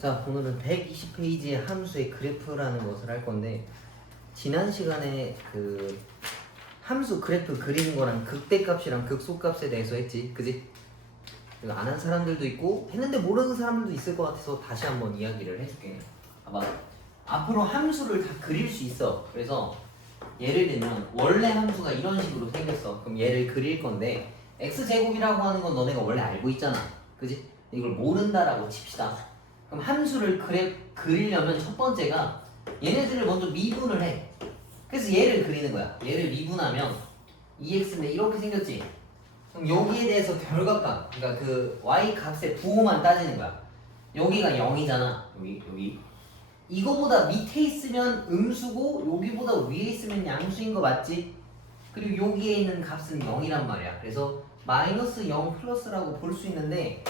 자, 오늘은 120페이지의 함수의 그래프라는 것을 할 건데, 지난 시간에 그 함수 그래프 그리는 거랑 극대값이랑 극소값에 대해서 했지, 그지? 이거 안 한 사람들도 있고 했는데 모르는 사람들도 있을 것 같아서 다시 한번 이야기를 해줄게. 봐봐, 앞으로 함수를 다 그릴 수 있어. 그래서 예를 들면 원래 함수가 이런 식으로 생겼어. 그럼 얘를 그릴 건데 x제곱이라고 하는 건 너네가 원래 알고 있잖아, 그지? 이걸 모른다라고 칩시다. 그럼 함수를 그리려면 첫 번째가 얘네들을 먼저 미분을 해. 그래서 얘를 그리는 거야. 얘를 미분하면 2x인데 이렇게 생겼지? 그럼 여기에 대해서 결과값, 그러니까 그 y 값의 부호만 따지는 거야. 여기가 0이잖아. 여기. 이거보다 밑에 있으면 음수고 여기보다 위에 있으면 양수인 거 맞지? 그리고 여기에 있는 값은 0이란 말이야. 그래서 마이너스 0 플러스라고 볼 수 있는데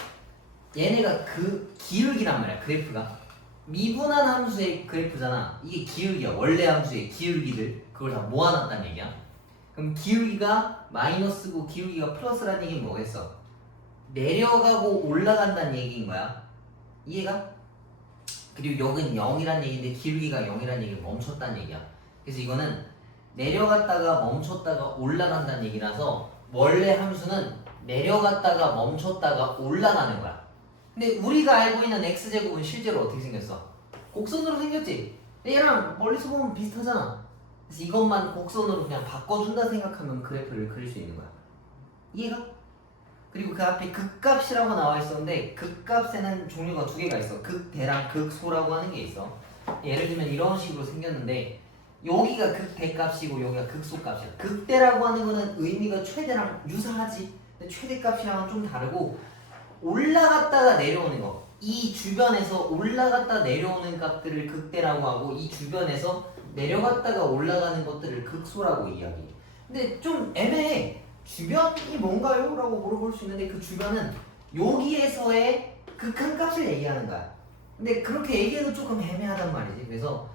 얘네가 그 기울기란 말이야. 그래프가 미분한 함수의 그래프잖아. 이게 기울기야. 원래 함수의 기울기들 그걸 다 모아놨단 얘기야. 그럼 기울기가 마이너스고 기울기가 플러스라는 얘기는 뭐겠어? 내려가고 올라간다는 얘기인 거야. 이해가? 그리고 여긴 0이란 얘기인데 기울기가 0이란 얘기는 멈췄다는 얘기야. 그래서 이거는 내려갔다가 멈췄다가 올라간다는 얘기라서 원래 함수는 내려갔다가 멈췄다가 올라가는 거야. 근데 우리가 알고 있는 x제곱은 실제로 어떻게 생겼어? 곡선으로 생겼지? 근데 얘랑 멀리서 보면 비슷하잖아. 그래서 이것만 곡선으로 그냥 바꿔준다 생각하면 그래프를 그릴 수 있는 거야. 이해가? 그리고 그 앞에 극값이라고 나와 있었는데 극값에는 종류가 두 개가 있어. 극대랑 극소라고 하는 게 있어. 예를 들면 이런 식으로 생겼는데 여기가 극대값이고 여기가 극소값이야. 극대라고 하는 거는 의미가 최대랑 유사하지. 근데 최대값이랑은 좀 다르고 올라갔다가 내려오는 거, 이 주변에서 올라갔다 내려오는 값들을 극대라고 하고 이 주변에서 내려갔다가 올라가는 것들을 극소라고 이야기해. 근데 좀 애매해. 주변이 뭔가요? 라고 물어볼 수 있는데 그 주변은 여기에서의 극한 값을 얘기하는 거야. 근데 그렇게 얘기해도 조금 애매하단 말이지. 그래서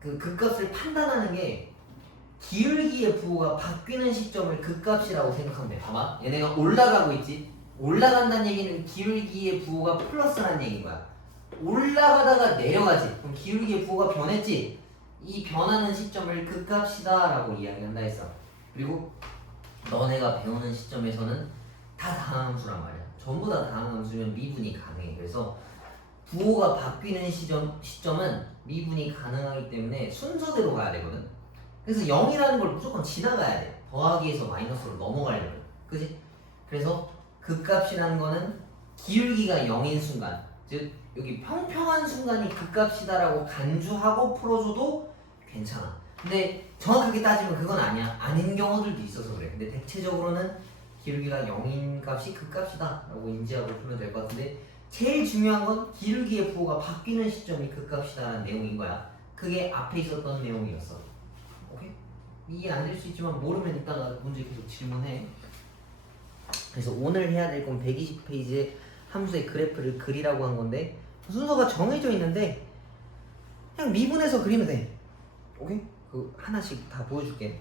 그 극값을 판단하는 게 기울기의 부호가 바뀌는 시점을 극값이라고 생각하면 돼. 봐봐, 얘네가 올라가고 있지. 올라간다는 얘기는 기울기의 부호가 플러스라는 얘기인 거야. 올라가다가 내려가지. 그럼 기울기의 부호가 변했지. 이 변하는 시점을 극값이다 라고 이야기한다 했어. 그리고 너네가 배우는 시점에서는 다 다항함수란 말이야. 전부 다 다항함수면 미분이 가능해. 그래서 부호가 바뀌는 시점은 미분이 가능하기 때문에 순서대로 가야 되거든. 그래서 0이라는 걸 무조건 지나가야 돼. 더하기에서 마이너스로 넘어가려면. 그지? 그래서 극값이라는 거는 기울기가 0인 순간, 즉 여기 평평한 순간이 극값이다라고 간주하고 풀어줘도 괜찮아. 근데 정확하게 따지면 그건 아니야. 아닌 경우들도 있어서 그래. 근데 대체적으로는 기울기가 0인 값이 극값이다 라고 인지하고 풀면 될 것 같은데 제일 중요한 건 기울기의 부호가 바뀌는 시점이 극값이다 라는 내용인 거야. 그게 앞에 있었던 내용이었어. 오케이? 이해 안 될 수 있지만 모르면 이따가 문제 계속 질문해. 그래서 오늘 해야 될 건 120페이지에 함수의 그래프를 그리라고 한 건데 순서가 정해져 있는데 그냥 미분해서 그리면 돼. 오케이? 그 하나씩 다 보여줄게.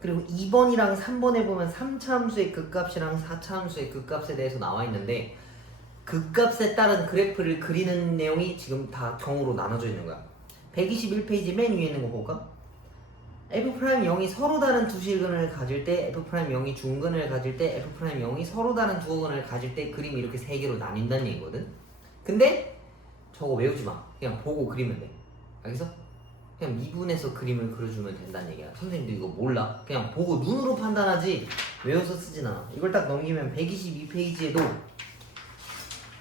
그리고 2번이랑 3번에 보면 3차 함수의 극값이랑 4차 함수의 극값에 대해서 나와 있는데 극값에 따른 그래프를 그리는 내용이 지금 다 경우로 나눠져 있는 거야. 121페이지 맨 위에 있는 거 볼까? F'0이 서로 다른 두 실근을 가질 때, F'0이 중근을 가질 때, F'0이 서로 다른 두 근을 가질 때 그림이 이렇게 세 개로 나뉜다는 얘기거든. 근데 저거 외우지 마. 그냥 보고 그리면 돼. 알겠어? 그냥 미분해서 그림을 그려주면 된다는 얘기야. 선생님도 이거 몰라. 그냥 보고 눈으로 판단하지 외워서 쓰진 않아. 이걸 딱 넘기면 122페이지에도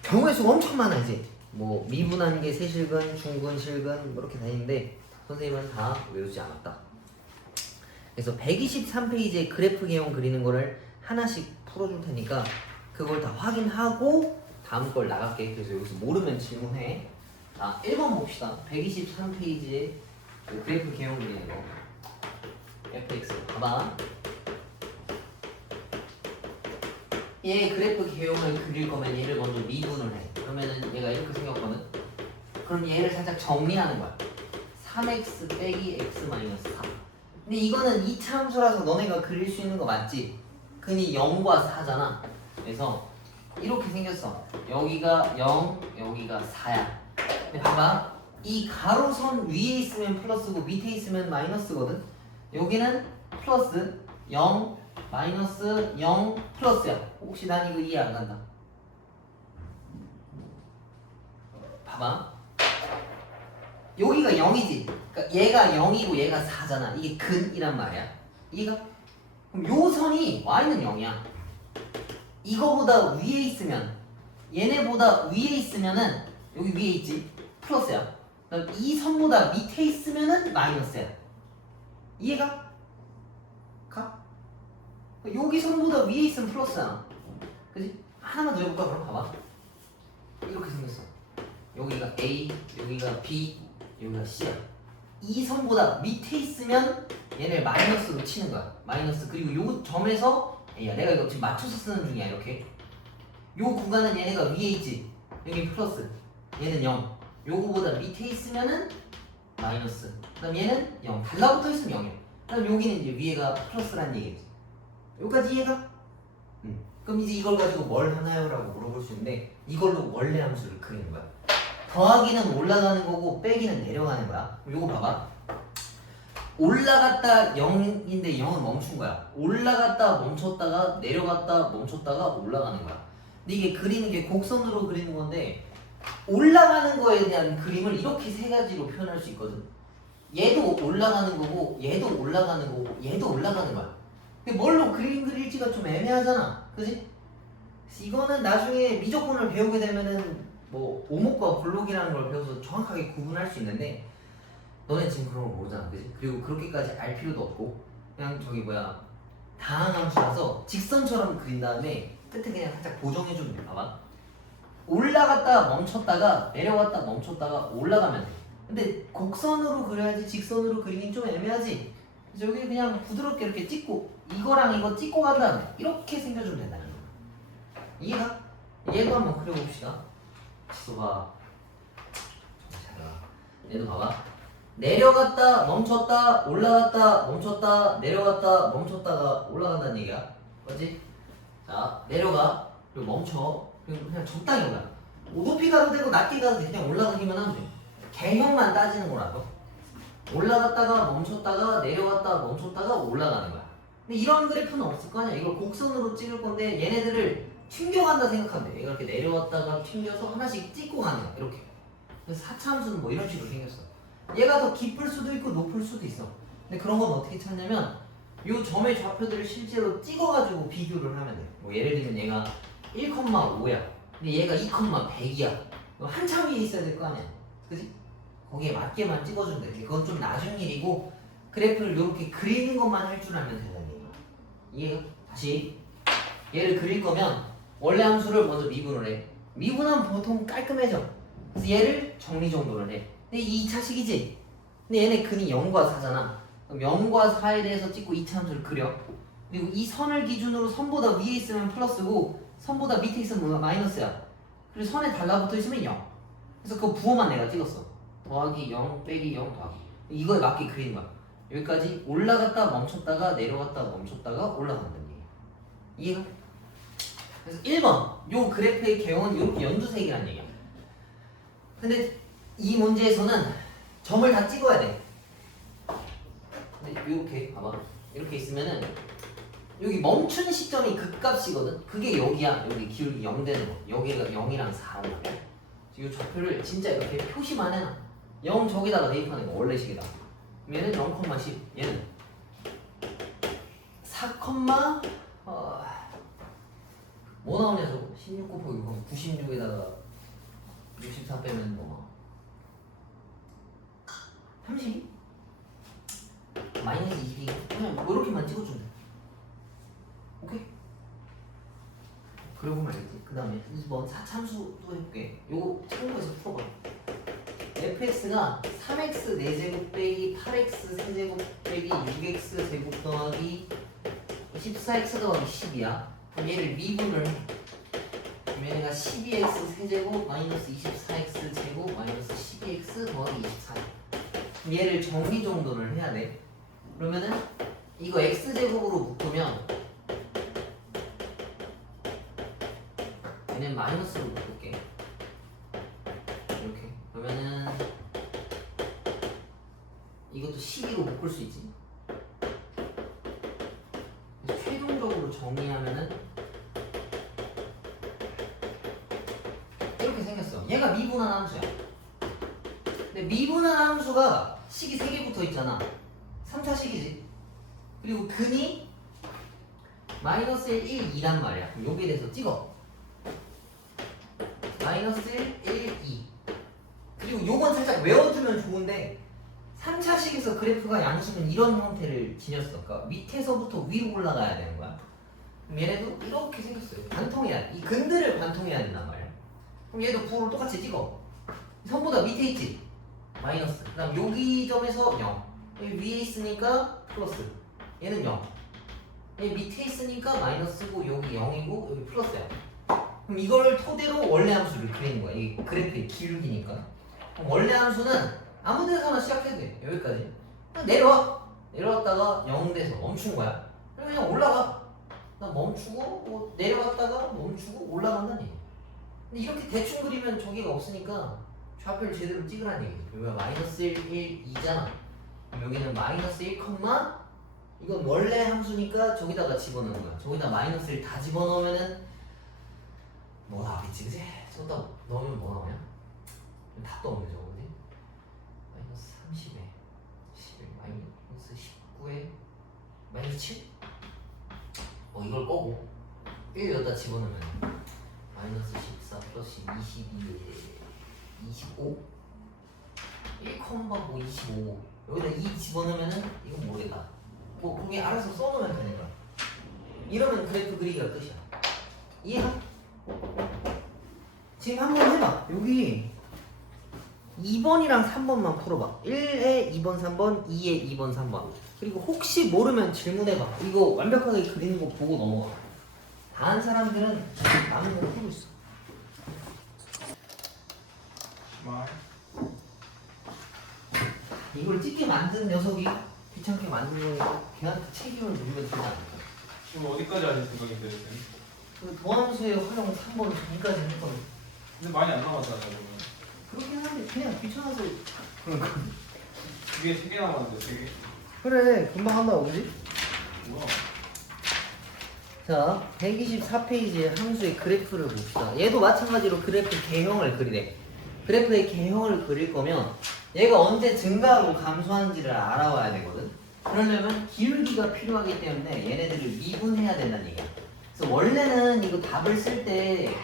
경우의 수가 엄청 많아. 이제 뭐 미분한 게 세실근, 중근, 실근 이렇게 다니는데 선생님은 다 외우지 않았다. 그래서 123페이지에 그래프 개형 그리는 거를 하나씩 풀어줄 테니까 그걸 다 확인하고 다음 걸 나갈게. 그래서 여기서 모르면 질문해. 자, 1번 봅시다. 123페이지에 그래프 개형 그리는 거. fx 봐봐. 얘 그래프 개형을 그릴 거면 얘를 먼저 미분을 해. 그러면은 얘가 이렇게 생겼거든. 그럼 얘를 살짝 정리하는 거야. 3x 빼기 x 마이너스 4. 근데 이거는 2차 함수라서 너네가 그릴 수 있는 거 맞지? 근이 0과 4잖아. 그래서 이렇게 생겼어. 여기가 0, 여기가 4야. 근데 봐봐. 이 가로선 위에 있으면 플러스고 밑에 있으면 마이너스거든. 여기는 플러스 0, 마이너스 0, 플러스야. 혹시 난 이거 이해 안 간다. 봐봐. 여기가 0이지. 그러니까 얘가 0이고 얘가 4잖아. 이게 근이란 말이야. 이해가? 그럼 요 선이 y는 0이야. 이거보다 위에 있으면 얘네보다 위에 있으면은 여기 위에 있지? 플러스야. 그럼 이 선보다 밑에 있으면은 마이너스야. 이해가? 가? 여기 선보다 위에 있으면 플러스잖아. 그지? 하나만 더 해볼까? 그럼 봐봐. 이렇게 생겼어. 여기가 A, 여기가 B, 여기가 C야. 이 선보다 밑에 있으면 얘를 마이너스로 치는 거야. 마이너스. 그리고 요 점에서 야, 내가 이거 지금 맞춰서 쓰는 중이야. 이렇게 요 구간은 얘네가 위에 있지. 여기 플러스. 얘는 0. 요거보다 밑에 있으면은 마이너스. 그다음 얘는 0. 달라붙어 있으면 0이야. 그다음 여기는 이제 위에가 플러스라는 얘기지. 여기까지 이해가? 그럼 이제 이걸 가지고 뭘 하나요? 라고 물어볼 수 있는데 이걸로 원래 함수를 그리는 거야. 더하기는 올라가는 거고 빼기는 내려가는 거야. 요거 봐봐. 올라갔다 0인데 0은 멈춘 거야. 올라갔다 멈췄다가 내려갔다 멈췄다가 올라가는 거야. 근데 이게 그리는 게 곡선으로 그리는 건데 올라가는 거에 대한 그림을 이렇게 세 가지로 표현할 수 있거든. 얘도 올라가는 거고 얘도 올라가는 거고 얘도 올라가는 거야. 근데 뭘로 그림 그릴지가 좀 애매하잖아. 그지? 이거는 나중에 미적분을 배우게 되면은 뭐 오목과 블록이라는 걸 배워서 정확하게 구분할 수 있는데 너네 지금 그런 걸 모르잖아. 그지? 그리고 그렇게까지 알 필요도 없고 그냥 저기 뭐야 다항함수라서 직선처럼 그린 다음에 끝에 그냥 살짝 보정해주면 돼. 봐봐. 올라갔다 멈췄다가 내려갔다 멈췄다가 올라가면 돼. 근데 곡선으로 그려야지 직선으로 그리긴 좀 애매하지. 그래서 여기 그냥 부드럽게 이렇게 찍고 이거랑 이거 찍고 간 다음에 이렇게 생겨주면 된다는 거야. 이해가? 얘도 한번 그려봅시다. 봐봐. 얘도 봐봐. 내려갔다 멈췄다 올라갔다 멈췄다 내려갔다 멈췄다가 올라간다는 얘기야. 맞지? 자 내려가 그리고 멈춰 그리고 그냥 적당히 올라. 높이 가도 되고 낮게 가도 돼. 그냥 올라가기만 하면 돼. 개형만 따지는 거라고. 올라갔다가 멈췄다가 내려갔다가 멈췄다가 올라가는 거야. 근데 이런 그래프는 없을 거 아니야. 이걸 곡선으로 찍을 건데 얘네들을 튕겨간다 생각하면 돼. 얘가 이렇게 내려왔다가 튕겨서 하나씩 찍고 가는 거야. 이렇게. 그래서 하차함수는 뭐 이런 식으로 생겼어. 얘가 더 깊을 수도 있고 높을 수도 있어. 근데 그런 건 어떻게 찾냐면 요 점의 좌표들을 실제로 찍어가지고 비교를 하면 돼. 뭐 예를 들면 얘가 1,5야. 근데 얘가 2,100이야. 한참 위에 있어야 될 거 아니야. 그지? 거기에 맞게만 찍어주면 돼. 그건 좀 나중 일이고 그래프를 이렇게 그리는 것만 할 줄 알면 된다는 얘기야. 이해가? 다시 얘를 그릴 거면 원래 함수를 먼저 미분을 해. 미분하면 보통 깔끔해져. 그래서 얘를 정리정돈을 해. 근데 2차식이지? 근데 얘네 근이 0과 4잖아. 그럼 0과 4에 대해서 찍고 2차 함수를 그려. 그리고 이 선을 기준으로 선보다 위에 있으면 플러스고 선보다 밑에 있으면 마이너스야. 그리고 선에 달라붙어 있으면 0. 그래서 그 부호만 내가 찍었어. 더하기 0 빼기 0 더하기. 이거에 맞게 그리는 거야. 여기까지 올라갔다 멈췄다가 내려갔다 멈췄다가 올라간다는 얘기야. 이해가? 그래서 1번 요 그래프의 개형은 이렇게 연두색이라는 얘기야. 근데 이 문제에서는 점을 다 찍어야 돼. 근데 이렇게 봐봐. 이렇게 있으면은 여기 멈춘 시점이 극값이거든. 그게 여기야. 여기 기울기 0 되는 거. 여기가 0이랑 4란 말이야. 이 좌표를 진짜 이렇게 표시만 해놔. 0 저기다가 대입하는 거 원래식이다. 얘는 0,10. 얘는 4, 뭐 나오냐 저거? 16 곱하기 96에다가 64 빼면 뭐 32? 마이너스 22. 그냥 뭐 이렇게만 찍어주면 돼. 오케이? 그러고 말겠지. 그 다음에 2번 4참수도 해볼게. 요거 참고해서 풀어봐. fx가 3x 4제곱 빼기 8x 세제곱 빼기 6x 제곱 더하기 14x 더하기 10이야. 그럼 얘를 미분을 해. 그럼 얘네가 12x 세제곱 마이너스 24x 제곱 마이너스 12x 더하기 24. 그럼 얘를 정리정돈을 해야 돼. 그러면은 이거 x제곱으로 묶으면 얘는 마이너스로 묶을게. 이렇게. 그러면은 이것도 12로 묶을 수 있지. 그래서 최종적으로 정리하면은 이렇게 생겼어. 얘가 미분한 함수야. 근데 미분한 함수가 식이 3개 붙어 있잖아. 3차 식이지. 그리고 근이 마이너스 1, 1, 2란 말이야. 그럼 여기에 대해서 찍어. 마이너스 1, 1, 2. 그리고 요건 살짝 외워두면 좋은데 3차 식에서 그래프가 양수면 이런 형태를 지녔어. 그러니까 밑에서부터 위로 올라가야 되는 거야. 그럼 얘네도 이렇게 생겼어요. 관통해야 돼. 이 근들을 관통해야 된단 말이야. 그럼 얘도 9를 똑같이 찍어. 선보다 밑에 있지? 마이너스. 그 다음 여기 점에서 0. 여기 위에 있으니까 플러스. 얘는 0. 얘 밑에 있으니까 마이너스고 여기 0이고 여기 플러스야. 그럼 이걸 토대로 원래 함수를 그리는 거야. 이 그래프의 기울기니까. 그럼 원래 함수는 아무 데서나 시작해도 돼. 여기까지. 그냥 내려와. 내려왔다가 0 돼서 멈춘 거야. 그냥 올라가. 나 멈추고 뭐 내려갔다가 멈추고 올라간다는 얘기야. 근데 이렇게 대충 그리면 저기가 없으니까 좌표를 제대로 찍으라는 얘기지. 여기가 마이너스 1, 1, 2잖아. 여기는 마이너스 1, 이건 원래 함수니까 저기다가 집어넣는 거야. 저기다 마이너스 1 다 집어넣으면은 뭐 나오겠지, 그지? 저기다 넣으면 뭐 나오냐? 답도 없네, 저거, 그지? 마이너스 30에 11, 마이너스 19에 마이너스 7? 이걸 꺼고 1 여기다 집어넣으면 마이너스 14 플러스 22에 25 1,뭐 25 여기다 2 집어넣으면은 이건 모르겠다. 뭐 거기 알아서 써놓으면 되는 거야. 이러면 그래프 그리기가 끝이야. 이해가? 지금 한번 해봐. 여기 2번이랑 3번만 풀어봐. 1에 2번 3번 2에 2번 3번. 그리고 혹시 모르면 질문해봐. 이거 완벽하게 그리는 거 보고 넘어가. 다른 사람들은 남은 거 풀고 있어. 이걸 찍게 만든 녀석이 귀찮게 만든 거니까 걔한테 책임을 물면 되지 않을까? 지금 어디까지 하실 생각인데? 그 도함수의 활용 3번 전까지 했거든. 근데 많이 안 남았잖아요. 그러면. 그렇긴 한데 그냥 귀찮아서 그런 거. 그게 3개 남았는데 3개? 그래 금방 한다 오지? 뭐야? 자 124페이지의 함수의 그래프를 봅시다. 얘도 마찬가지로 그래프 개형을 그리래. 그래프의 개형을 그릴 거면 얘가 언제 증가하고 감소하는지를 알아와야 되거든. 그러려면 기울기가 필요하기 때문에 얘네들을 미분해야 된다는 얘기야. 그래서 원래는 이거 답을 쓸 때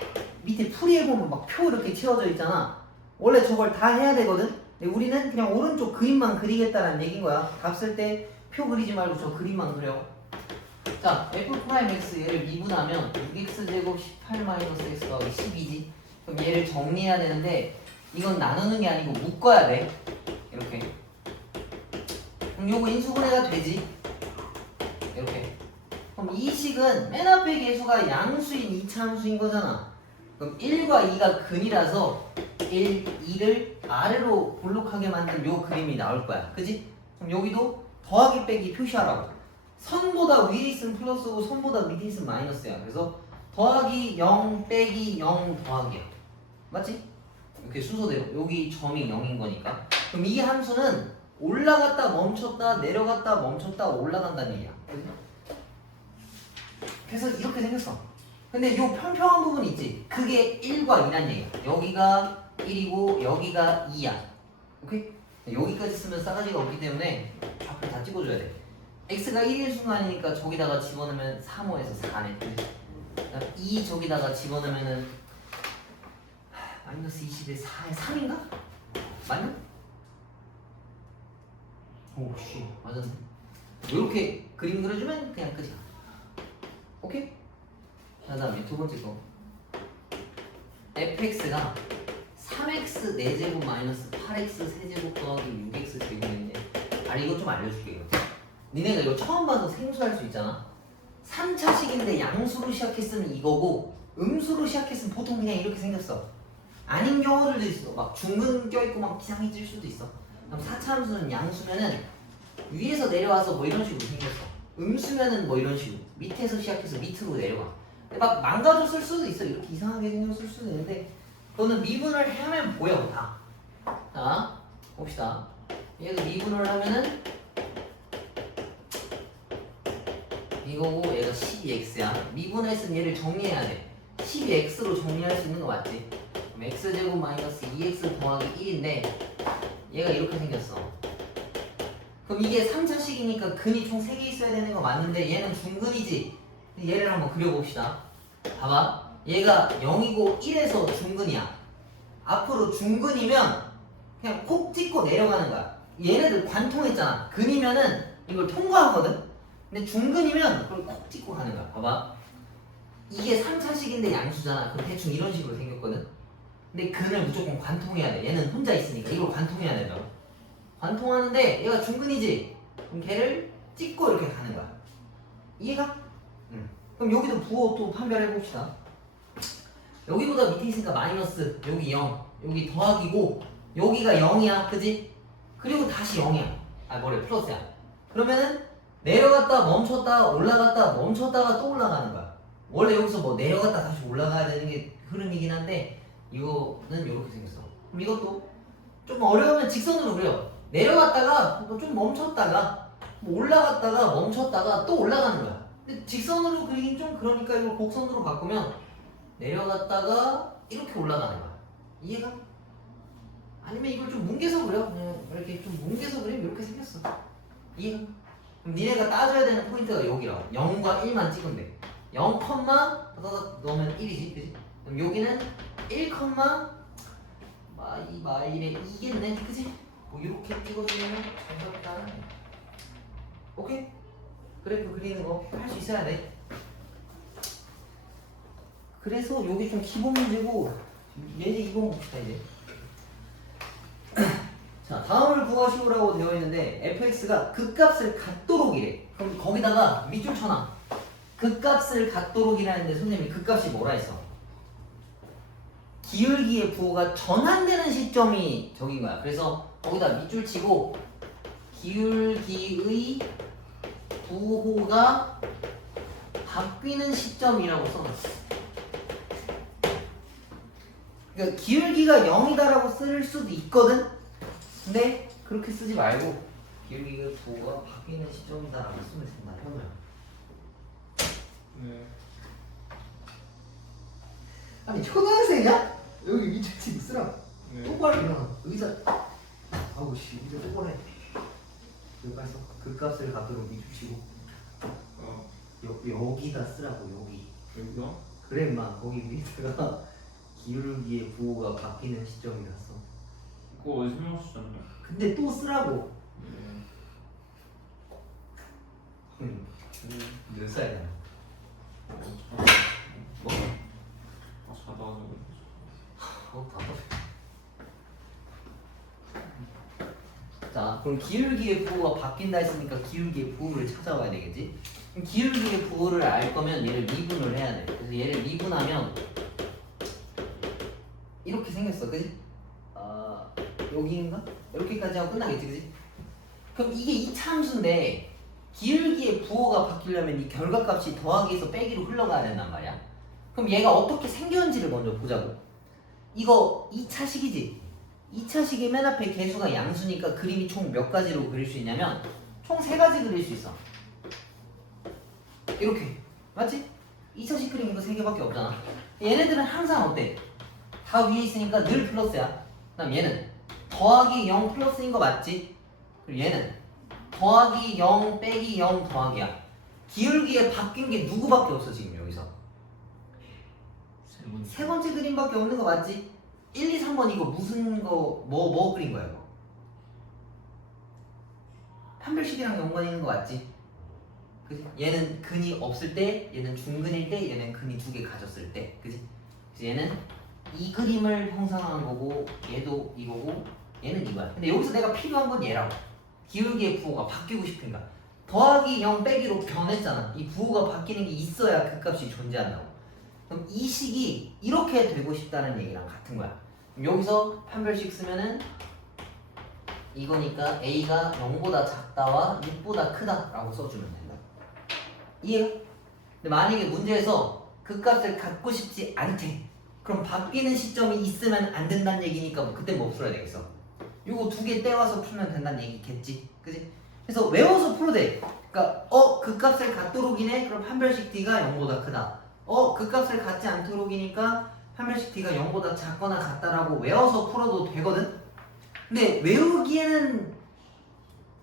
밑에 풀이에 보면 막 표 이렇게 채워져 있잖아. 원래 저걸 다 해야 되거든. 근데 우리는 그냥 오른쪽 그림만 그리겠다는 얘기인 거야. 답 쓸 때 표 그리지 말고 저 그림만 그려. 자, f'(x) 얘를 미분하면 6x제곱 18-x 더하기 12지. 그럼 얘를 정리해야 되는데 이건 나누는 게 아니고 묶어야 돼. 이렇게. 그럼 요거 인수분해가 되지. 이렇게. 그럼 이 식은 맨 앞에 계수가 양수인 2차 함수인 거잖아. 그럼 1과 2가 근이라서 1, 2를 아래로 볼록하게 만든 요 그림이 나올 거야. 그지? 그럼 여기도 더하기 빼기 표시하라고. 선보다 위에 있으면 플러스고 선보다 밑에 있으면 마이너스야. 그래서 더하기 0 빼기 0 더하기야. 맞지? 이렇게 순서대로 여기 점이 0인 거니까. 그럼 이 함수는 올라갔다 멈췄다 내려갔다 멈췄다 올라간다는 얘기야. 그치? 그래서 이렇게 생겼어. 근데 요 평평한 부분 있지? 그게 1과 2란 얘기야. 여기가 1이고 여기가 2야. 오케이? 여기까지 쓰면 싸가지가 없기 때문에 앞에 다 찍어줘야 돼. x가 1인 순간이니까 저기다가 집어넣으면 3호에서 4네. 2 저기다가 집어넣으면은 마이너스 20에 4에 3인가? 맞나? 오씨 맞았네. 이렇게 그림 그려주면 그냥 끝이야. 오케이? 자, 다음에 두 번째 거 fx가 3x 4제곱 마이너스 8x 세제곱 더하기 6x 제곱인데 이거 좀 알려줄게. 이거 니네가 이거 처음 봐서 생소할 수 있잖아. 3차식인데 양수로 시작했으면 이거고 음수로 시작했으면 보통 그냥 이렇게 생겼어. 아닌 경우들도 있어. 막 중근 껴있고 막 기상이 찔 수도 있어. 그럼 4차 함수는 양수면은 위에서 내려와서 뭐 이런 식으로 생겼어. 음수면은 뭐 이런 식으로 밑에서 시작해서 밑으로 내려가. 막 망가졌을 수도 있어. 이렇게 이상하게 생겼을 수도 있는데 너는 미분을 하면 보여 다. 자 봅시다. 얘도 미분을 하면은 이거고 얘가 12x야. 미분했으면 얘를 정리해야 돼. 12x로 정리할 수 있는 거 맞지? 그럼 x제곱 마이너스 2x 더하기 1인데 얘가 이렇게 생겼어. 그럼 이게 3차식이니까 근이 총 3개 있어야 되는 거 맞는데 얘는 중근이지? 얘를 한번 그려봅시다. 봐봐. 얘가 0이고 1에서 중근이야. 앞으로 중근이면 그냥 콕 찍고 내려가는 거야. 얘네들 관통했잖아. 근이면은 이걸 통과하거든? 근데 중근이면 그걸 콕 찍고 가는 거야. 봐봐. 이게 3차식인데 양수잖아. 그럼 대충 이런 식으로 생겼거든? 근데 근을 무조건 관통해야 돼. 얘는 혼자 있으니까 이걸 관통해야 된다고. 관통하는데 얘가 중근이지? 그럼 걔를 찍고 이렇게 가는 거야. 이해가? 응. 그럼 여기도 부호 또 판별해 봅시다. 여기보다 밑에 있으니까 마이너스, 여기 0, 여기 더하기고 여기가 0이야, 그지? 그리고 다시 0이야. 아 뭐래, 플러스야. 그러면은 내려갔다 멈췄다 올라갔다 멈췄다가 또 올라가는 거야. 원래 여기서 뭐 내려갔다 다시 올라가야 되는 게 흐름이긴 한데 이거는 이렇게 생겼어. 그럼 이것도 좀 어려우면 직선으로 그려. 내려갔다가 좀 멈췄다가 뭐 올라갔다가 멈췄다가 또 올라가는 거야. 근데 직선으로 그리긴 좀 그러니까 이걸 곡선으로 바꾸면 내려갔다가 이렇게 올라가는 거야. 이해가? 아니면 이걸 좀 뭉개서 그려. 그냥 이렇게 좀 뭉개서 그리면 이렇게 생겼어. 이해가? 그럼 니네가 따져야 되는 포인트가 여기라. 0과 1만 찍으면 돼. 0, 넣으면 1이지, 그지? 그럼 여기는 1, 마일에 2겠네, 그지? 뭐 이렇게 찍어주면 정답이다. 오케이? 그래프 그리는 거 할 수 있어야 돼. 그래서 요게 좀 기본 문제고 얘 2번 봅시다 이제. 자 다음을 구하시오라고 되어 있는데 fx가 극값을 갖도록 이래. 그럼 거기다가 밑줄 쳐놔. 극값을 갖도록 이라는데 선생님이 극값이 뭐라 했어? 기울기의 부호가 전환되는 시점이 저긴 거야. 그래서 거기다 밑줄 치고 기울기의 부호가 바뀌는 시점이라고 써놨어. 그러니까 기울기가 0이다라고 쓸 수도 있거든? 근데 그렇게 쓰지 말고 기울기의 부호가 바뀌는 시점이다라고 쓰면 된다. 현우야. 네. 아니 초등학생이야? 여기 밑줄 치고 쓰라. 네. 똑바로 일어나. 의자. 아우 씨 의자 똑바로 해. 여기서 그 값을 갖도록 밑줄 치고 여기다 쓰라고 여기. 여기서? 그래 인마 거기 밑에가 기울기의 부호가 바뀌는 시점이라서. 그거 어디 설명하셨잖아요. 근데 또 쓰라고. 네. 몇 살이야? 뭐? 아 자다가지고. 답답해. 자, 그럼 기울기의 부호가 바뀐다 했으니까 기울기의 부호를 찾아와야 되겠지? 그럼 기울기의 부호를 알 거면 얘를 미분을 해야 돼. 그래서 얘를 미분하면 이렇게 생겼어, 그지? 여기인가? 이렇게까지 하고 끝나겠지, 그지? 그럼 이게 2차 함수인데 기울기의 부호가 바뀌려면 이 결과값이 더하기에서 빼기로 흘러가야 된단 말이야. 그럼 얘가 어떻게 생겼는지를 먼저 보자고. 이거 2차식이지? 2차식의 맨 앞에 개수가 양수니까 그림이 총 몇 가지로 그릴 수 있냐면 총 3가지 그릴 수 있어. 이렇게 맞지? 2차식 그림 이거 3개밖에 없잖아. 얘네들은 항상 어때? 다 위에 있으니까 늘 플러스야. 그다음 얘는 더하기 0 플러스인 거 맞지? 그리고 얘는 더하기 0 빼기 0 더하기야. 기울기에 바뀐 게 누구밖에 없어 지금 여기서. 세 번째 그림밖에 없는 거 맞지? 1, 2, 3번 이거 무슨 거 뭐 그린 거야 이거? 판별식이랑 연관 있는 거 맞지? 그지? 얘는 근이 없을 때, 얘는 중근일 때, 얘는 근이 2개 가졌을 때, 그지? 그래서 얘는 이 그림을 형상한 거고, 얘도 이거고, 얘는 이거야. 근데 여기서 내가 필요한 건 얘라고. 기울기의 부호가 바뀌고 싶으니까. 더하기 0 빼기로 변했잖아. 이 부호가 바뀌는 게 있어야 그 값이 존재한다고. 그럼 이 식이 이렇게 되고 싶다는 얘기랑 같은 거야. 그럼 여기서 판별식 쓰면은 이거니까 A가 0보다 작다와 6보다 크다라고 써주면 된다. 이해가? 근데 만약에 문제에서 극값을 갖고 싶지 않대. 그럼 바뀌는 시점이 있으면 안 된다는 얘기니까 뭐 그때 뭐 풀어야 되겠어? 요거 두 개 떼와서 풀면 된다는 얘기겠지, 그지? 그래서 외워서 풀어도 돼. 그러니까 극값을 갖도록이네. 그럼 판별식 D가 0보다 크다. 극값을 갖지 않도록이니까 판별식 D가 0보다 작거나 같다라고 외워서 풀어도 되거든. 근데 외우기에는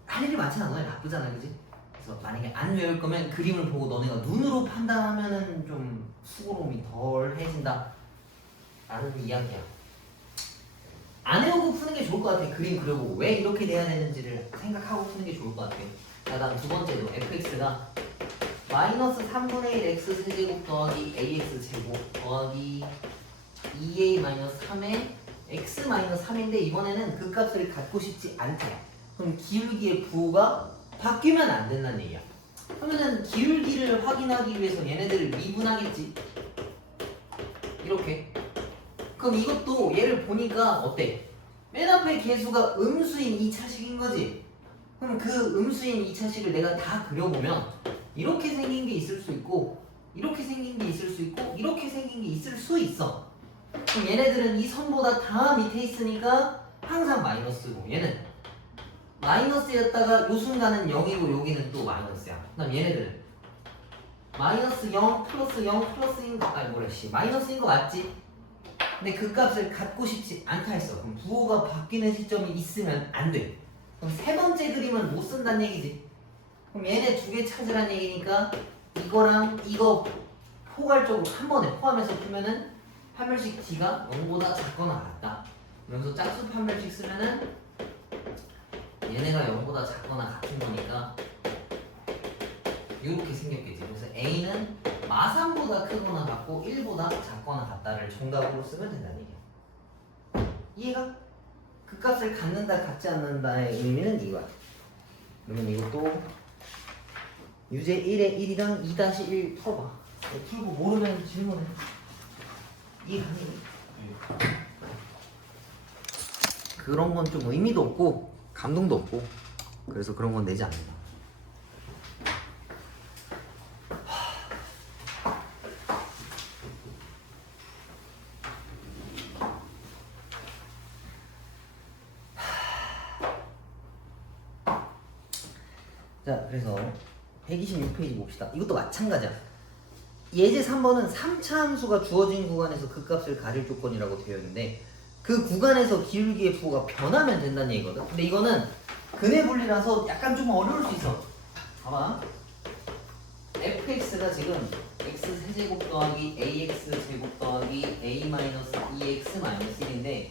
할 일이 많잖아. 너네 바쁘잖아, 그지? 그래서 만약에 안 외울 거면 그림을 보고 너네가 눈으로 판단하면은 좀 수고로움이 덜 해진다 라는 이야기야. 안 외우고 푸는 게 좋을 것 같아. 그림 그려보고 왜 이렇게 돼야 되는지를 생각하고 푸는 게 좋을 것 같아. 자, 다음 두 번째도 fx가 마이너스 3분의 1 x 세제곱 더하기 ax 제곱 더하기 2a 마이너스 3에 x 마이너스 3인데 이번에는 그 값을 갖고 싶지 않대. 그럼 기울기의 부호가 바뀌면 안 된다는 얘기야. 그러면은 기울기를 확인하기 위해서 얘네들을 미분하겠지. 이렇게. 그럼 이것도 얘를 보니까 어때? 맨 앞에 개수가 음수인 2차식인 거지. 그럼 그 음수인 2차식을 내가 다 그려보면 이렇게 생긴 게 있을 수 있고 이렇게 생긴 게 있을 수 있고 이렇게 생긴 게 있을 수 있어. 그럼 얘네들은 이 선보다 다 밑에 있으니까 항상 마이너스고 얘는 마이너스였다가 요 순간은 0이고 여기는 또 마이너스야. 그다음 얘네들은 마이너스 0 플러스 0 플러스인 거 아니 뭐래 씨 마이너스인 거 맞지? 근데 그 값을 갖고 싶지 않다 했어. 그럼 부호가 바뀌는 시점이 있으면 안 돼. 그럼 세 번째 그림은 못 쓴다는 얘기지. 그럼 얘네 두 개 찾으란 얘기니까 이거랑 이거 포괄적으로 한 번에 포함해서 풀면은 판별식 D가 0보다 작거나 같다. 그러면서 짝수 판별식 쓰면은 얘네가 0보다 작거나 같은 거니까 이렇게 생겼겠지. 그래서 A는 마3보다 크거나 같고 1보다 작거나 같다를 정답으로 쓰면 된다는 얘기야. 이해가? 그 값을 갖는다 갖지 않는다의 의미는 이거야. 그러면 이것도 유제 1의 1이랑 2-1 풀어봐. 풀고 모르면 질문해. 이해가니? 그런 건 좀 의미도 없고 감동도 없고 그래서 그런 건 내지 않는다. 자, 그래서 126페이지 봅시다. 이것도 마찬가지야. 예제 3번은 3차 함수가 주어진 구간에서 그 값을 가릴 조건이라고 되어 있는데 그 구간에서 기울기의 부호가 변하면 된다는 얘기거든. 근데 이거는 근해 분리라서 약간 좀 어려울 수 있어. 봐봐. fx가 지금 x 세제곱 더하기 ax 제곱 더하기 a 마이너스 2x 마이너스 1인데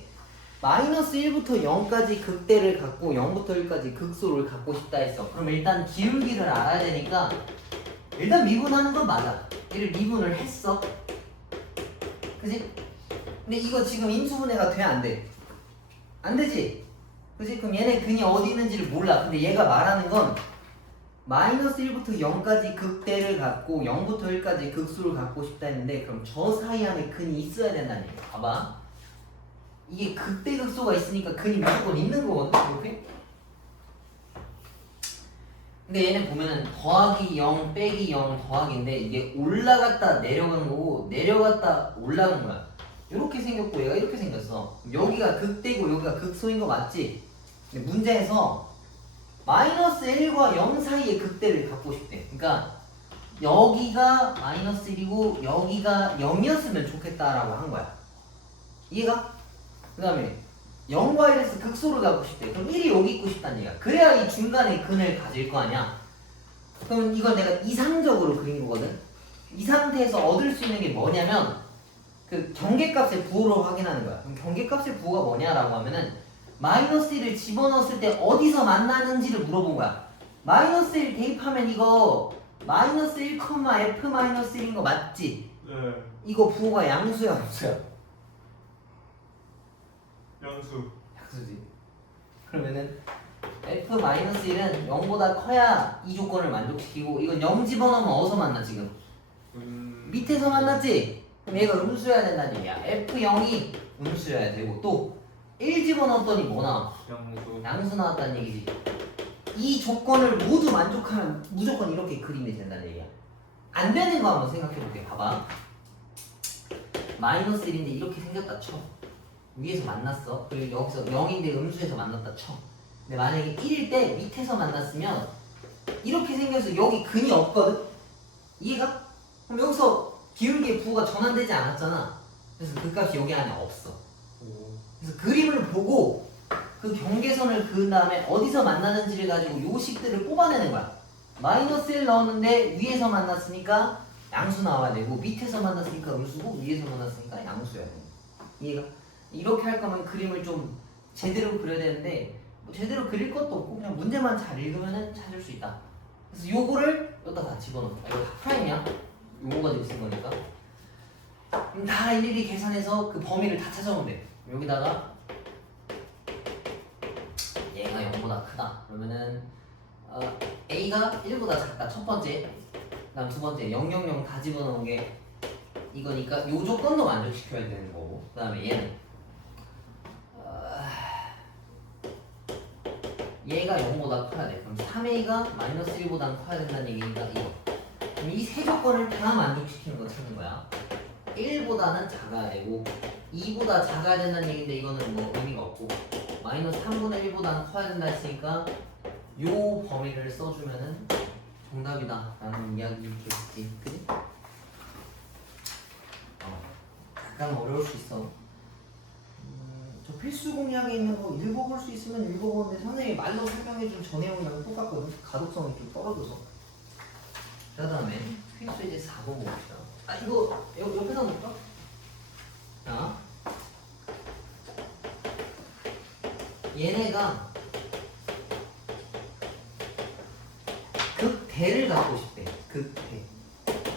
마이너스 1부터 0까지 극대를 갖고 0부터 1까지 극소를 갖고 싶다 했어. 그럼 일단 기울기를 알아야 되니까 일단 미분하는 건 맞아. 얘를 미분을 했어. 그지? 근데 이거 지금 인수분해가 돼? 안 돼? 안 되지? 그지? 그럼 얘네 근이 어디 있는지를 몰라. 근데 얘가 말하는 건 마이너스 1부터 0까지 극대를 갖고 0부터 1까지 극수를 갖고 싶다 했는데 그럼 저 사이 안에 근이 있어야 된다는 얘기야. 봐봐. 이게 극대 극소가 있으니까 근이 무조건 있는 거거든. 이렇게. 근데 얘는 보면은 더하기 0 빼기 0 더하기인데 이게 올라갔다 내려가는 거고 내려갔다 올라가는 거야. 이렇게 생겼고 얘가 이렇게 생겼어. 여기가 극대고 여기가 극소인 거 맞지? 근데 문제에서 마이너스 1과 0 사이의 극대를 갖고 싶대. 그러니까 여기가 마이너스 1이고 여기가 0이었으면 좋겠다라고 한 거야. 이해가? 그 다음에 0과 1에서 극소를 갖고 싶대. 그럼 1이 여기 있고 싶다는 얘기야. 그래야 이 중간에 근을 가질 거 아니야. 그럼 이걸 내가 이상적으로 그린 거거든. 이 상태에서 얻을 수 있는 게 뭐냐면 그 경계값의 부호로 확인하는 거야. 그럼 경계값의 부호가 뭐냐라고 하면은 마이너스 1을 집어넣었을 때 어디서 만나는지를 물어본 거야. 마이너스 1 대입하면 이거 마이너스 1, f 마이너스 1인 거 맞지? 네. 이거 부호가 양수야, 함수야? 양수. 양수지. 그러면은 f-1은 0보다 커야 이 조건을 만족시키고 이건 0 집어넣으면 어디서 만나 지금? 밑에서 만났지? 그럼 얘가 음수여야 된다는 얘기야. f0이 음수여야 되고 또 1 집어넣었더니 뭐 나와? 양수. 양수 나왔다는 얘기지. 이 조건을 모두 만족하면 무조건 이렇게 그림이 된다는 얘기야. 안 되는 거 한번 생각해볼게. 봐봐. 마이너스 1인데 이렇게 생겼다 쳐. 위에서 만났어. 그리고 여기서 0인데 음수에서 만났다 쳐. 근데 만약에 1일 때 밑에서 만났으면 이렇게 생겨서 여기 근이 없거든? 이해가? 그럼 여기서 기울기의 부호가 전환되지 않았잖아. 그래서 그 값이 여기 안에 없어. 그래서 그림을 보고 그 경계선을 그은 다음에 어디서 만나는지를 가지고 요식들을 뽑아내는 거야. 마이너스 1 넣었는데 위에서 만났으니까 양수 나와야 되고 밑에서 만났으니까 음수고 위에서 만났으니까 양수여야 돼. 이해가? 이렇게 할 거면 그림을 좀 제대로 그려야 되는데 뭐 제대로 그릴 것도 없고 그냥 문제만 잘 읽으면 찾을 수 있다. 그래서 요거를 여기다 다 집어넣어. 이거 다 프라임이야. 요거 가지고 쓴 거니까. 그럼 다 일일이 계산해서 그 범위를 다 찾아오면 돼. 여기다가 얘가 0보다 크다. 그러면은 A가 1보다 작다. 첫 번째. 그다음 두 번째 0, 0, 0 다 집어넣은 게 이거니까 요 조건도 만족시켜야 되는 거고. 그다음에 얘는 얘가 0보다 커야 돼. 그럼 3A가 마이너스 1보다 커야 된다는 얘기니까 이거. 그럼 이 세 조건을 다 만족시키는 거 찾는 거야. 1보다는 작아야 되고 2보다 작아야 된다는 얘기인데 이거는 뭐 의미가 없고 마이너스 3분의 1보다는 커야 된다 했으니까 요 범위를 써주면은 정답이다 라는 이야기겠지. 그치? 약간 어려울 수 있어. 저 필수 공략에 있는 거 읽어볼 수 있으면 읽어보는데 선생님이 말로 설명해준 저 내용이랑 똑같거든. 가독성이 좀 떨어져서. 그 다음에 필수 이제 4번 봅시다. 아 이거 옆에다 놓을까? 자 얘네가 극대를 갖고 싶대. 극대.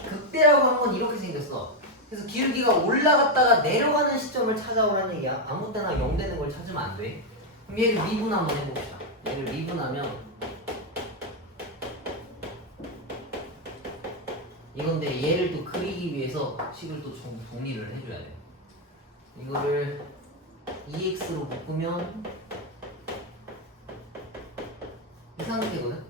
극대라고 하는 건 이렇게 생겼어. 그래서 기울기가 올라갔다가 내려가는 시점을 찾아오라는 얘기야. 아무 때나 0 되는 걸 찾으면 안 돼. 그럼 얘를 미분 한번 해봅시다. 얘를 미분하면 이건데 얘를 또 그리기 위해서 식을 또 정리를 해줘야 돼. 이거를 2x로 바꾸면 이 상태거든?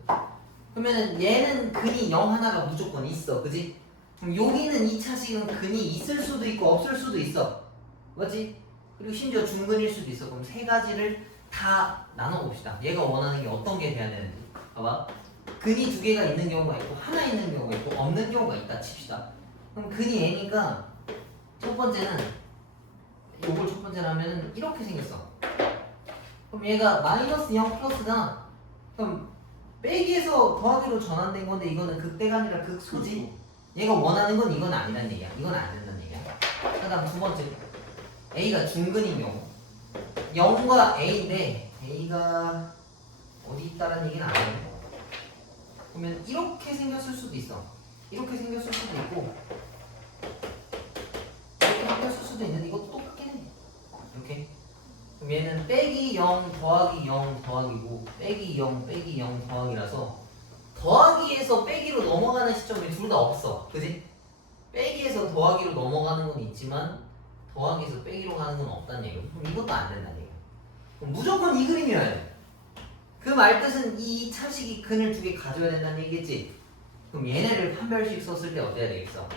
그러면 얘는 근이 0 하나가 무조건 있어. 그지? 그럼 여기는 2차식은 근이 있을 수도 있고 없을 수도 있어. 맞지? 그리고 심지어 중근일 수도 있어. 그럼 세 가지를 다 나눠봅시다. 얘가 원하는 게 어떤 게 돼야 되는지. 봐봐. 근이 두 개가 있는 경우가 있고 하나 있는 경우가 있고 없는 경우가 있다 칩시다. 그럼 근이 n이니까 첫 번째는 요걸 첫 번째로 하면은 이렇게 생겼어. 그럼 얘가 마이너스 0 플러스잖아. 그럼 빼기에서 더하기로 전환된 건데 이거는 극대가 아니라 극소지. 얘가 원하는 건 이건 아니란 얘기야. 이건 안 된다는 얘기야. 그 다음 두 번째 A가 중근인 경우 0과 A인데 A가 어디 있다라는 얘기는 안 해. 그러면 이렇게 생겼을 수도 있어. 이렇게 생겼을 수도 있고 이렇게 생겼을 수도 있는데 이것도 똑같긴 해. 이렇게. 그럼 얘는 빼기 0 더하기 0 더하기고 빼기 0 빼기 0 더하기라서 더하기에서 빼기로 넘어가는 시점이 둘 다 없어. 그지? 빼기에서 더하기로 넘어가는 건 있지만 더하기에서 빼기로 가는 건 없다는 얘기야. 그럼 이것도 안 된다는 얘기야. 그럼 무조건 이 그림이어야 돼. 그 말뜻은 이 차식이 근을 두 개 가져야 된다는 얘기겠지? 그럼 얘네를 판별식 썼을 때 어때야 되겠어?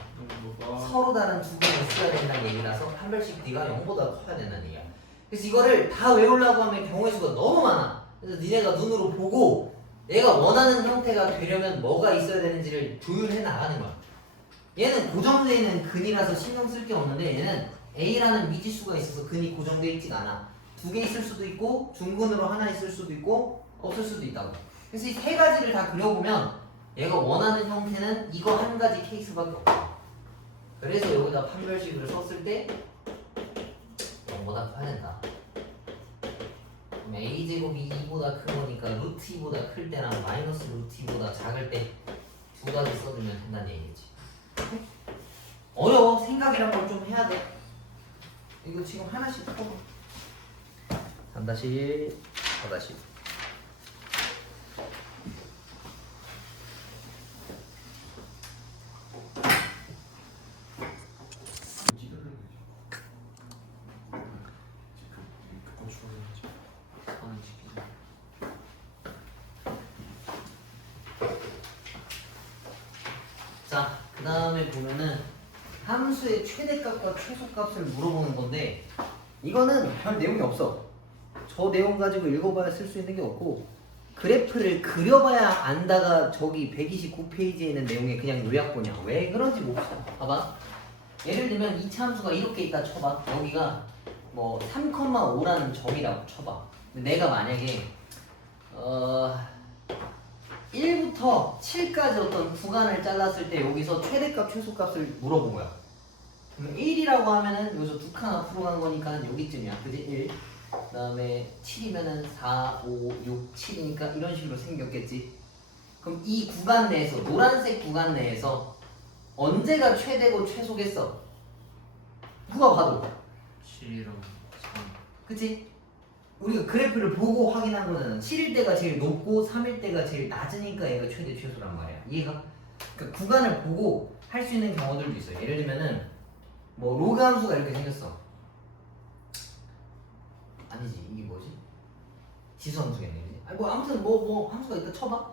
서로 다른 두 개를 써야 된다는 얘기라서 판별식 D가 0보다 커야 된다는 얘기야. 그래서 이거를 다 외우려고 하면 경우의 수가 너무 많아. 그래서 니네가 눈으로 보고 얘가 원하는 형태가 되려면 뭐가 있어야 되는지를 조율해 나가는 거야. 얘는 고정되어 있는 근이라서 신경 쓸 게 없는데 얘는 A라는 미지수가 있어서 근이 고정되어 있지가 않아. 두 개 있을 수도 있고 중근으로 하나 있을 수도 있고 없을 수도 있다고. 그래서 이 세 가지를 다 그려보면 얘가 원하는 형태는 이거 한 가지 케이스밖에 없어. 그래서 여기다 판별식을 썼을 때 0보다 커야 된다. 그럼 a제곱이 2보다 큰 거니까 루트 2보다 클 때랑 마이너스 루트 2보다 작을 때 두 가지 써주면 된다는 얘기지. 어려워. 생각이란 걸 좀 해야 돼. 이거 지금 하나씩 풀어. 3-1, 4-1. 자, 그 다음에 보면은 함수의 최대값과 최소값을 물어보는 건데 이거는 별 내용이 없어. 저 내용 가지고 읽어봐야 쓸 수 있는 게 없고 그래프를 그려봐야 안다가 저기 129페이지에 있는 내용의 그냥 요약본이야. 왜 그런지 봅시다. 봐봐. 예를 들면 이 함수가 이렇게 있다 쳐봐. 여기가 뭐 3,5라는 점이라고 쳐봐. 근데 내가 만약에 1부터 7까지 어떤 구간을 잘랐을 때 여기서 최대값, 최소값을 물어본 거야. 그럼 1이라고 하면은 여기서 두 칸 앞으로 간 거니까 여기쯤이야. 그지? 1. 그 다음에 7이면은 4, 5, 6, 7이니까 이런 식으로 생겼겠지. 그럼 이 구간 내에서, 노란색 구간 내에서 언제가 최대고 최소겠어? 누가 봐도. 7이랑 3. 그치? 우리가 그래프를 보고 확인한 거잖아. 7일 때가 제일 높고 3일 때가 제일 낮으니까 얘가 최대 최소란 말이야. 이해가? 그러니까 구간을 보고 할 수 있는 경우들도 있어요. 예를 들면은 뭐 로그 함수가 이렇게 생겼어. 아니지, 이게 뭐지? 지수 함수겠네. 그지? 아니 뭐 아무튼 뭐 함수가 있다 쳐봐.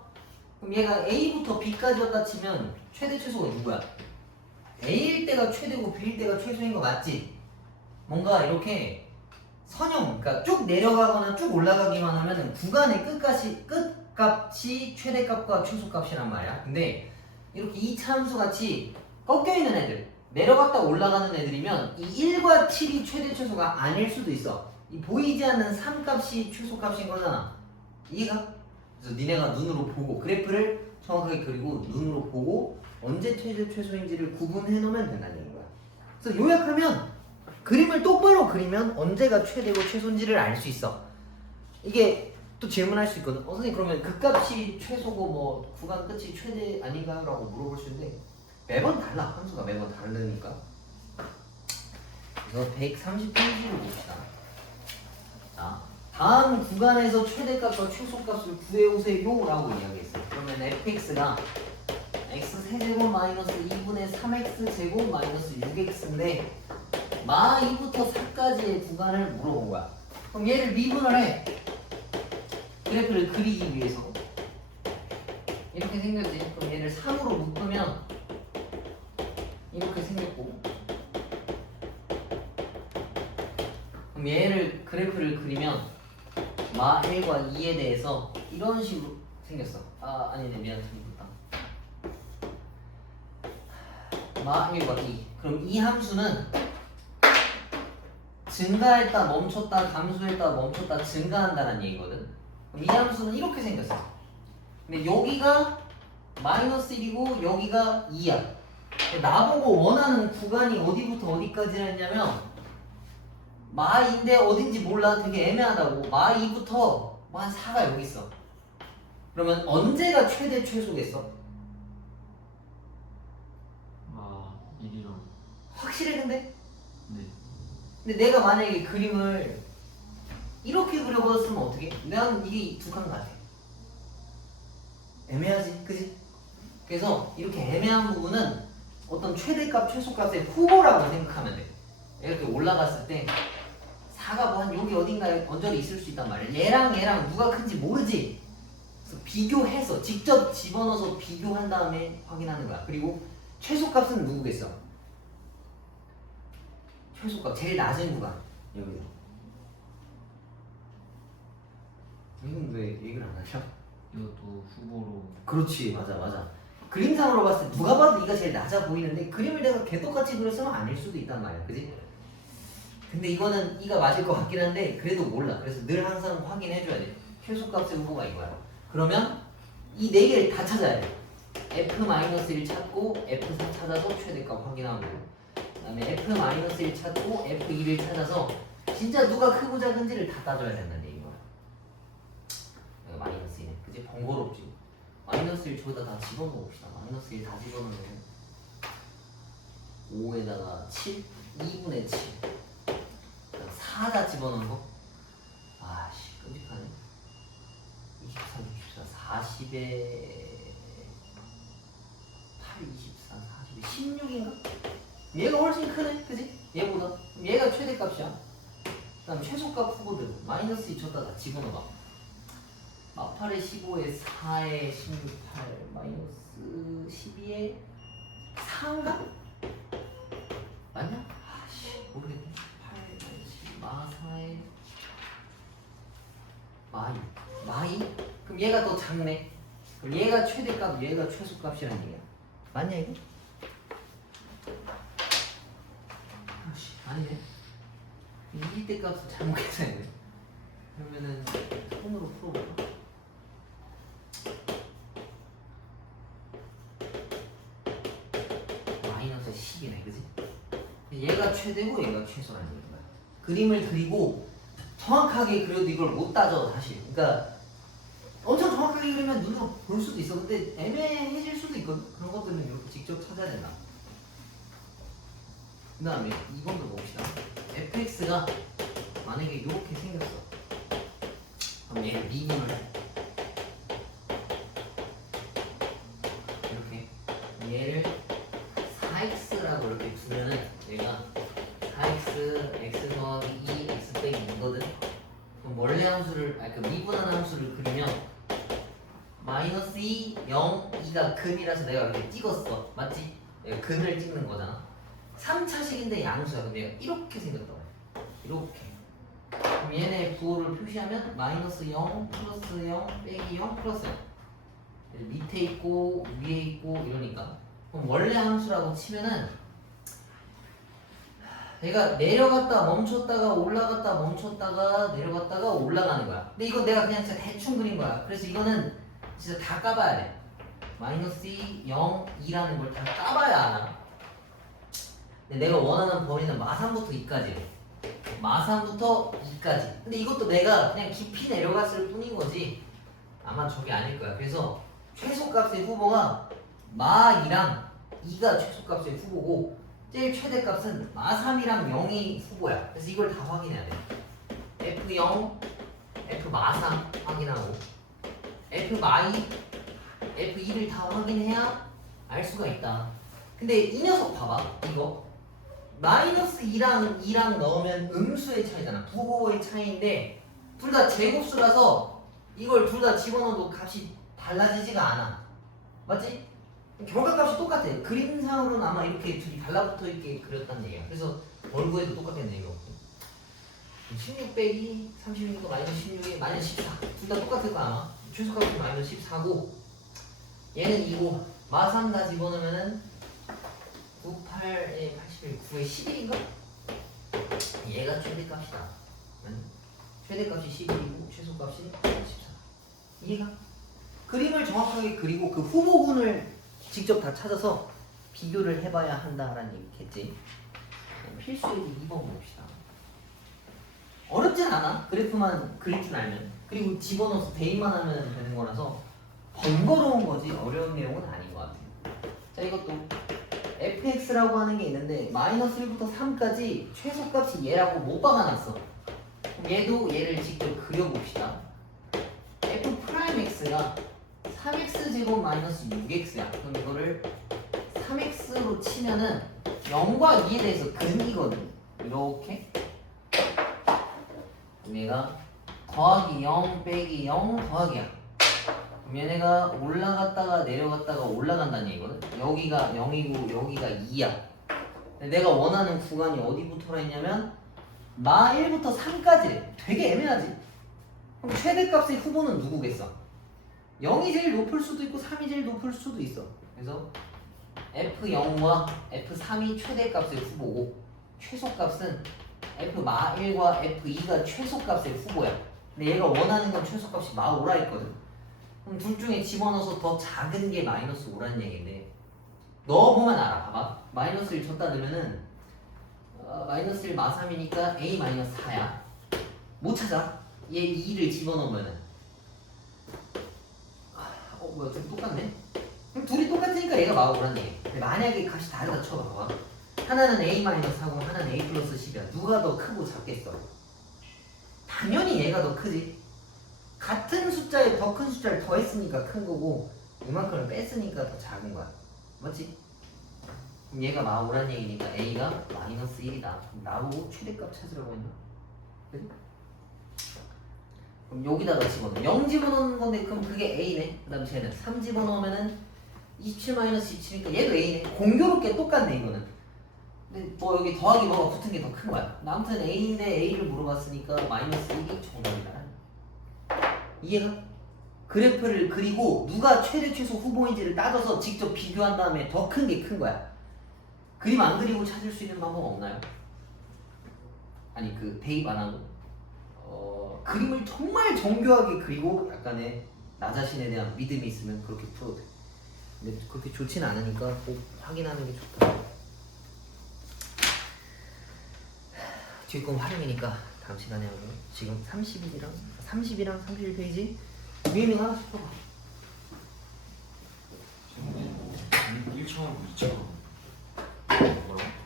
그럼 얘가 A부터 B까지 왔다 치면 최대 최소가 누구야? A일 때가 최대고 B일 때가 최소인 거 맞지? 뭔가 이렇게 선형, 그러니까 쭉 내려가거나 쭉 올라가기만 하면은 구간의 끝값이 최대값과 최소값이란 말이야. 근데 이렇게 이 참수 같이 꺾여 있는 애들, 내려갔다 올라가는 애들이면 이 1과 7이 최대 최소가 아닐 수도 있어. 이 보이지 않는 3값이 최소값인 거잖아. 이해가? 그래서 니네가 눈으로 보고 그래프를 정확하게 그리고 눈으로 보고 언제 최대 최소인지를 구분해 놓으면 된다는 얘기인 거야. 그래서 요약하면 그림을 똑바로 그리면 언제가 최대고 최소인지를 알 수 있어. 이게 또 질문할 수 있거든. 선생님 그러면 극값이 최소고 뭐 구간 끝이 최대 아닌가요? 라고 물어볼 수 있는데 매번 달라. 함수가 매번 다르니까. 그래서 130페이지를 봅시다. 자, 다음 구간에서 최대값과 최소값을 구해오세요 라고 이야기했어요. 그러면 fx가 x세제곱 마이너스 2분의 3x제곱 마이너스 6x인데 마 2부터 4까지의 구간을 물어본 거야. 그럼 얘를 미분을 해. 그래프를 그리기 위해서. 이렇게 생겼지. 그럼 얘를 3으로 묶으면 이렇게 생겼고. 그럼 얘를 그래프를 그리면 마 1과 2에 대해서 이런 식으로 생겼어. 아니네, 미안, 잘못했다. 마 1과 2. 그럼 이 함수는 증가했다 멈췄다 감소했다 멈췄다 증가한다는 얘기거든. 그럼 이 함수는 이렇게 생겼어. 근데 여기가 마이너스 1이고 여기가 2야. 나보고 원하는 구간이 어디부터 어디까지 했냐면 마인데 어딘지 몰라. 되게 애매하다고. 마 2부터 마 4가 여기 있어. 그러면 언제가 최대 최소겠어? 마 1이랑. 확실해 근데? 네. 근데 내가 만약에 그림을 이렇게 그려봤으면 어떻게? 난 이게 두 칸 같아. 애매하지, 그지? 그래서 이렇게 애매한 부분은 어떤 최대값, 최소값의 후보라고 생각하면 돼. 이렇게 올라갔을 때 4가 뭐 한 여기 어딘가에 언저리 있을 수 있단 말이야. 얘랑 누가 큰지 모르지? 그래서 비교해서 직접 집어넣어서 비교한 다음에 확인하는 거야. 그리고 최소값은 누구겠어? 최소값 제일 낮은 구간 여기. 이건 왜 얘기를 안 하셔? 이것도 후보로. 그렇지, 맞아. 그림상으로 봤을 때 누가 봐도 이가 제일 낮아 보이는데 그림을 내가 개똑같이 그렸으면 아닐 수도 있단 말이야, 그지? 근데 이거는 이가 맞을 것 같긴 한데 그래도 몰라. 그래서 늘 항상 확인해줘야 돼. 최소값의 후보가 이거야. 그러면 이 네 개를 다 찾아야 돼. F-1 찾고 F4 찾아서 최대값 확인하고, 그 다음에 F-1 찾고 F2를 찾아서 진짜 누가 크고 작은지를 다 따져야 된다는 얘기인 거야. 여기 마이너스 1, 그치? 번거롭지? 마이너스 1 저기다 다 집어넣어 봅시다. 마이너스 1 다 집어넣으면 5에다가 7, 2분의 7 4 다 집어넣은 거? 아씨 끔찍하네. 24, 64, 40에 8, 24, 40에 16인가? 얘가 훨씬 크네, 그지? 얘보다. 그럼 얘가 최대값이야. 그 다음 최소값 후보들 마이너스 2 쳤다 다 집어넣어봐. 8에 15에 4에 16, 8 마이너스 12에 4인가? 마이? 그럼 얘가 더 작네. 그럼 얘가 최대값, 얘가 최소값이라는 얘기야. 맞냐 이거? 아씨 아니네. 이때 값을 잘못 계산했네. 그러면은 손으로 풀어볼까? 마이너스 10이네, 그지? 얘가 최대고 얘가 최소라는 얘기야. 그림을 그리고 정확하게 그려도 이걸 못 따져 사실. 그러니까 엄청 정확하게 그리면 눈으로 볼 수도 있어. 근데 애매해질 수도 있거든. 그런 것들은 이렇게 직접 찾아야 된다. 그 다음에 2번도 봅시다. fx가 만약에 이렇게 생겼어. 그럼 얘를 미분을 해. 이렇게 얘를 4x라고 이렇게 두면은 얘가 4x, x 더하기 2, x 빼기 2거든. 그럼 원래 함수를, 그 미분하는 함수를 그리면 마이너스 2, 0, 2가 근이라서 내가 이렇게 찍었어. 맞지? 내가 근을 찍는 거잖아. 3차식인데 양수야. 그럼 얘가 이렇게 생겼다고 해. 이렇게. 그럼 얘네 부호를 표시하면 마이너스 0, 플러스 0, 빼기 0, 플러스 0. 밑에 있고 위에 있고 이러니까. 그럼 원래 함수라고 치면은 얘가 내려갔다 멈췄다가 올라갔다 멈췄다가 내려갔다가 올라가는 거야. 근데 이거 내가 그냥 진짜 대충 그린 거야. 그래서 이거는 진짜 다 까봐야 돼. 마이너스 2, 0, 2라는 걸 다 까봐야 알아. 근데 내가 원하는 범위는 마3부터 2까지. 마3부터 2까지. 근데 이것도 내가 그냥 깊이 내려갔을 뿐인 거지. 아마 저게 아닐 거야. 그래서 최소값의 후보가 마2랑 2가 최소값의 후보고 제일 최대값은 마3이랑 0이 후보야. 그래서 이걸 다 확인해야 돼. F0, F마3 확인하고 F마2, F2를 다 확인해야 알 수가 있다. 근데 이 녀석 봐봐. 이거 마이너스 2랑 2랑 넣으면 음수의 차이잖아. 부호의 차이인데 둘 다 제곱수라서 이걸 둘 다 집어넣어도 값이 달라지지가 않아. 맞지? 결과값이 똑같아. 그림상으로는 아마 이렇게 둘이 달라붙어 있게 그렸다는 얘기야. 그래서 얼굴에도 똑같겠네 이거. 16 빼기 36과 마이너스 16이 마이너스 14. 둘 다 똑같을 거 아마. 최소값이 마이너스 14고 얘는 2고 마3 다 집어넣으면은 9, 8에 81, 9에 11인가? 얘가 최대값이다. 최대값이 11이고 최소값이 14. 이해가? 그림을 정확하게 그리고 그 후보군을 직접 다 찾아서 비교를 해봐야 한다라는 얘기겠지. 필수예기 2번 봅시다. 어렵진 않아. 그래프만 그릴 줄 알면. 그리고 집어넣어서 대입만 하면 되는 거라서 번거로운 거지 어려운 내용은 아닌 것 같아요. 자, 이것도 fx라고 하는 게 있는데 마이너스 1부터 3까지 최소값이 얘라고 못 박아놨어. 그럼 얘도 얘를 직접 그려봅시다. f 프라임 x가 3x 제곱 마이너스 6x야. 그럼 이거를 3x로 치면은 0과 2에 대해서 근이거든. 이렇게. 그럼 얘가 더하기 0 빼기 0 더하기야. 그럼 얘네가 올라갔다가 내려갔다가 올라간다는 얘기거든. 여기가 0이고 여기가 2야. 내가 원하는 구간이 어디부터라 했냐면 마 1부터 3까지래. 되게 애매하지? 그럼 최대값의 후보는 누구겠어? 0이 제일 높을 수도 있고 3이 제일 높을 수도 있어. 그래서 F0과 F3이 최대값의 후보고 최소값은 F마1과 F2가 최소값의 후보야. 근데 얘가 원하는 건 최소값이 마5라 했거든. 그럼 둘 중에 집어넣어서 더 작은 게 마이너스 5라는 얘기인데 넣어보면 알아. 봐봐. 마이너스 1 줬다 넣으면은 마이너스 1 마3이니까 A 마이너스 4야. 못 찾아. 얘 2를 집어넣으면은 뭐야 둘이 똑같네? 그럼 둘이 똑같으니까 얘가 마5라는 얘기. 근데 만약에 값이 다르다 쳐봐봐. 하나는 A 마이너스 4고 하나는 A 플러스 10이야. 누가 더 크고 작겠어? 당연히 얘가 더 크지. 같은 숫자에 더 큰 숫자를 더했으니까 큰 거고 이만큼을 뺐으니까 더 작은 거야. 맞지? 그럼 얘가 마5란 얘기니까 A가 마이너스 1이다. 나보고 최대값 찾으라고 했나? 그치? 그럼 여기다가 집어넣어. 0 집어넣는 건데 그럼 그게 A네. 그 다음 쟤는 3 집어넣으면은 27 마이너스 27이니까 얘도 A네. 공교롭게 똑같네 이거는. 근데 뭐 여기 더하기 뭐가 붙은 게 더 큰 거야. 아무튼 A인데 A를 물어봤으니까 마이너스 1이 정답이다. 이해가? 그래프를 그리고 누가 최대 최소 후보인지를 따져서 직접 비교한 다음에 더 큰 게 큰 거야. 그림 안 그리고 찾을 수 있는 방법 없나요? 아니 그 대입 안 하고 그림을 정말 정교하게 그리고 약간의 나 자신에 대한 믿음이 있으면 그렇게 풀어도 돼. 근데 그렇게 좋진 않으니까 꼭 확인하는 게 좋다. 뒷건 활용이니까 다음 시간에 하고 지금 30이랑 31페이지 유행밍 하나씩 풀어봐. 1,000원, 2,000원. 뭐라고?